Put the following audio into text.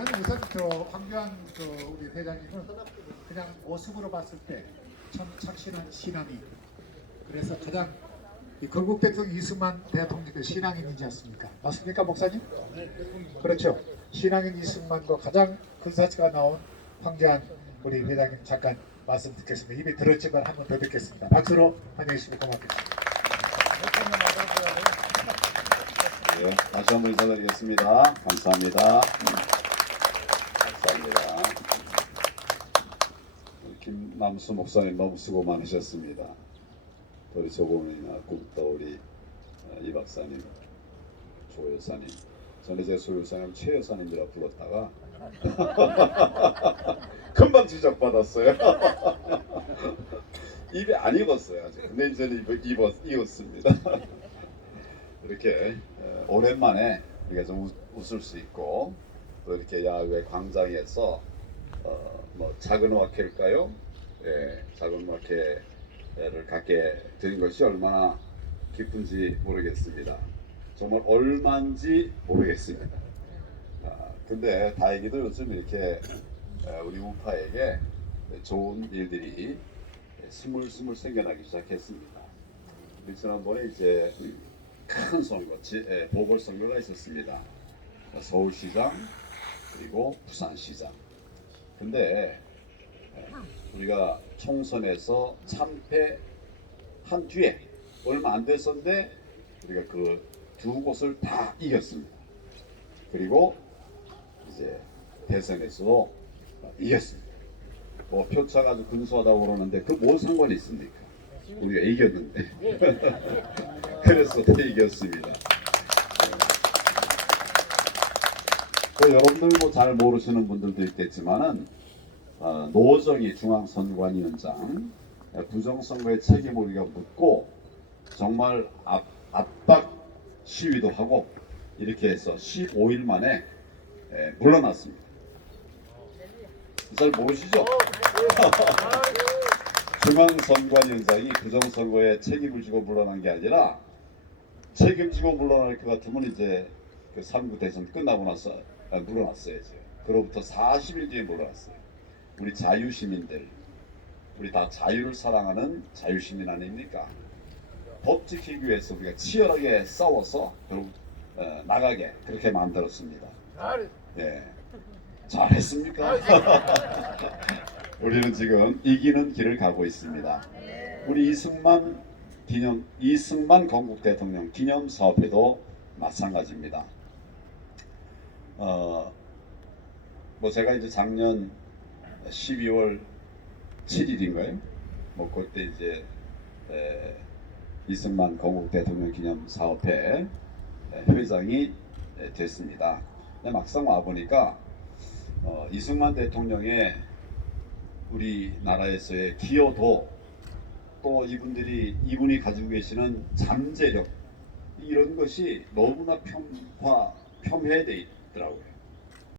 저 황교안 그 우리 회장님은 그냥 모습으로 봤을 때 참 착실한 신앙이 그래서 가장 이 건국 대통령 이승만 대통령의 신앙인이지 않습니까? 맞습니까 목사님? 그렇죠. 신앙인 이승만과 가장 근사치가 나온 황교안 우리 회장님 잠깐 말씀 듣겠습니다. 입에 들었지만 한 번 더 듣겠습니다. 박수로 환영해 주시면 고맙겠습니다. 예, 다시 한번 인사드리겠습니다. 감사합니다. 감사합니다. 김남수 목사님 너무 수고 많으셨습니다. 또 우리 조공이나 또 우리 어, 이 박사님, 조 여사님, 전에 제 소유사님 최 여사님이라 불렀다가 금방 지적받았어요. 입에 안 익었어요 아직. 근데 이제 입, 입었, 익었습니다. 이렇게 어, 오랜만에 우리가 좀 웃- 웃을 수 있고 또 이렇게 야외 광장에서 어, 뭐 작은 와케일까요? 예, 작은 와케를 갖게 된 것이 얼마나 기쁜지 모르겠습니다. 정말 얼마인지 모르겠습니다. 아, 근데 다행히도 요즘 이렇게 어, 우리 우파에게 좋은 일들이 스물스물 생겨나기 시작했습니다. 지난번에 이제 큰 선거, 지- 예, 보궐선거가 있었습니다. 서울시장 그리고 부산시장. 근데 예, 우리가 총선에서 참패 한 뒤에 얼마 안 됐었는데 우리가 그 두 곳을 다 이겼습니다. 그리고 이제 대선에서도 이겼습니다. 뭐 표차가 아주 근소하다고 그러는데 그 뭔 상관이 있습니까? 우리가 이겼는데. 그래서 다 이겼습니다. 또 여러분들 뭐잘 모르시는 분들도 있겠지만은 어, 노정희 중앙선관위원장 부정선거의 책임을 우리가 묻고 정말 압, 압박 시위도 하고 이렇게 해서 15일 만에 에, 물러났습니다. 잘 모르시죠? 중앙선관위원장이 부정선거에 책임을 지고 물러난 게 아니라 책임지고 물러날 것 같으면 이제 그 3구 대선 끝나고 나서 아, 물러났어요. 이제. 그로부터 40일 뒤에 물러났어요. 우리 자유시민들, 우리 다 자유를 사랑하는 자유시민 아닙니까? 법 지키기 위해서 우리가 치열하게 싸워서 결국 어, 나가게 그렇게 만들었습니다. 예. 잘했습니까? 우리는 지금 이기는 길을 가고 있습니다. 우리 이승만 기념 이승만 건국 대통령 기념 사업회도 마찬가지입니다. 어, 뭐 제가 이제 작년 12월 7일인가요? 뭐 그때 이제 에, 이승만 건국 대통령 기념 사업회 회장이 에, 됐습니다. 근데 막상 와 보니까 어, 이승만 대통령의 우리나라에서의 기여도 또 이분들이 이분이 가지고 계시는 잠재력 이런 것이 너무나 편화 폄훼돼 있더 라고요.